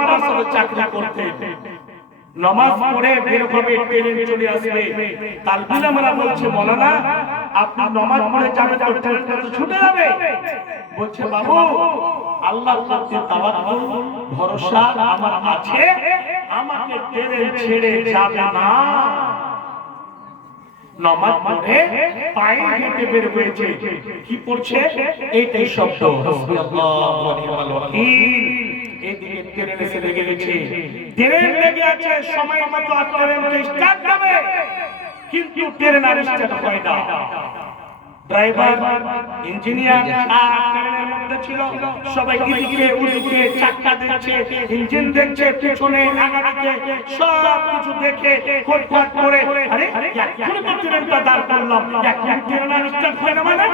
মাদ্রাসায় চাকরি করতেন। নামাজ পড়ে বের হবে, ট্রেন চলে আসবে, তালবিলামরা বলছে মাওলানা আপনি নামাজ পড়ে যাবেন তো ট্রেনটা তো ছুটে যাবে। বলছে বাবু আল্লাহর প্রতি তাওয়াক্কুল ভরসা আমার আছে, আমাকে ট্রেন ছেড়ে যাবে না। নামাজ পড়ে পায়ে হেঁটে বের হয়েছে, কি পড়ছে? এইটাই শব্দ হাসবুনাল্লাহু ওয়া নি'মাল ওয়াকিল। এইদিকে ট্রেন এসে লেগে গেছে, ট্রেন লেগে আছে, সময় মতো ট্রেনকে স্টার্ট দেবে, কিন্তু ট্রেন আর স্টার্ট হয় না। ড্রাইভার ইঞ্জিনিয়ার ট্রেনের মধ্যে ছিল, সবাই এদিকে ওদিকে চাকা দেখছে, ইঞ্জিন দেখছে, পিছনে আগাদিকে সব কিছু দেখে খটখট করে, আরে এখনই তো ট্রেনটা দাঁড় করলাম, এখনই ট্রেন আর স্টার্ট হয় না, মানে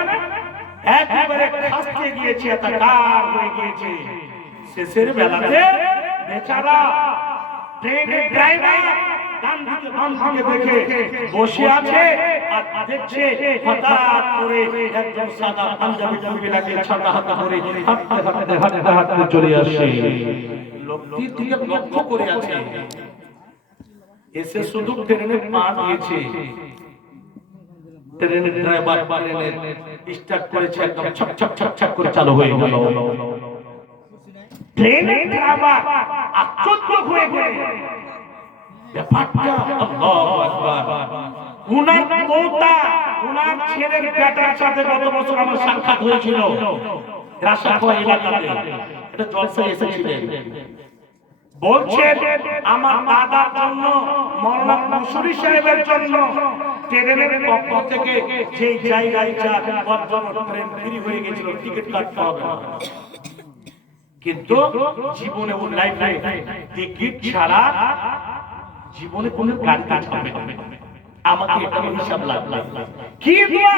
একেবারে ফাঁসতে গিয়েছে, একাকার হয়ে গিয়েছে। শেষের বেলাতে বেচারা ট্রেনের ড্রাইভার ডান দিকে বাম দিকে দেখে বসে আছে আর দেখছে হঠাৎ করে একজন সাদা পাঞ্জাবি মহিলাকে ছাতা হাতে ধরে হাঁটতে চলে আসে। লোকটি দিকে লক্ষ্য করে আছে, এসে শুধু ট্রেনে পা দিয়েছে, ট্রেনের ড্রাইভার ট্রেনের স্টার্ট করেছে, একদম ছক ছক ছক ছক করে চালু হয়ে গেল। ট্রেনের ড্রাইভার আশ্চর্য হয়ে গেল, ব্যাপারটা আল্লাহু আকবার। উনার মৌতা উনার ছেলের বেটার সাথে গত বছর আমার সাক্ষাৎ হয়েছিল রাশাখোয়া এলাকাতে, এটা জলসায় এসেছিলেন। বলছেন আমার দাদার জন্য, মাওলানা মুশরি সাহেবের জন্য ট্রেনের পক্ষ থেকে যে জায়গায় যাওয়ার জন্য ট্রেন ফ্রি হয়ে গেছিল, টিকিট কাটতে হবে না, কিন্তু জীবনে ওর লাইফে টিকিট ছাড়া জীবনে কোনো গাড়িতে যাবে না। আমাকে এটা হিসাব লাগলো, কি দোয়া,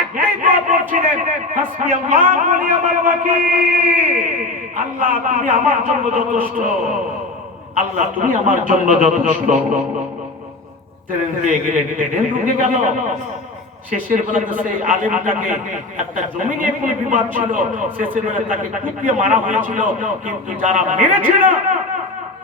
একটাই দোয়া পড়ছিলেন, হাসবি আল্লাহু ওয়া নি'মাল ওয়াকিল। আল্লাহ তুমি আমার জন্য যথেষ্ট, আল্লাহ তুমি আমার জন্য যথেষ্ট। ট্রেন পেয়ে গেলেন, ট্রেন ঢুকে গেল। শেষের বেলাতে সেই আলেমটাকে একটা জমি নিয়ে কোনো বিবাদ ছিল, শেষের বেলায় তাকে কুপিয়ে মারা হয়েছিল, কিন্তু যারা মেরেছিল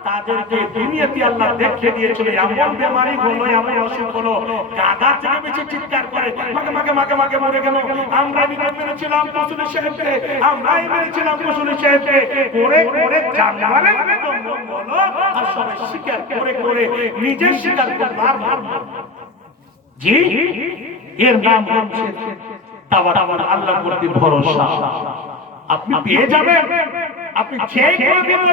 তাদেরকে দুনিয়াতে আল্লাহ দেখিয়ে দিয়েছিল এমন বেমারি হলো, এমন অসুখ হলো, গাদা থেকে বেশি চিৎকার করে মাকে মাকে মাকে মাকে মরে গেল। আমরা মেরেছিলাম মুশরি সাহেবকে, আমরাই মেরেছিলাম মুশরি সাহেবকে, করে করে জানমালের মতো হলো, আর সবাই স্বীকার করে করে নিজে স্বীকার করলো। জি, এর নাম হচ্ছে তাওয়াক্কুল, আল্লাহর প্রতি ভরসা। আপনি পেয়ে যাবেন, আপনি যে কোনো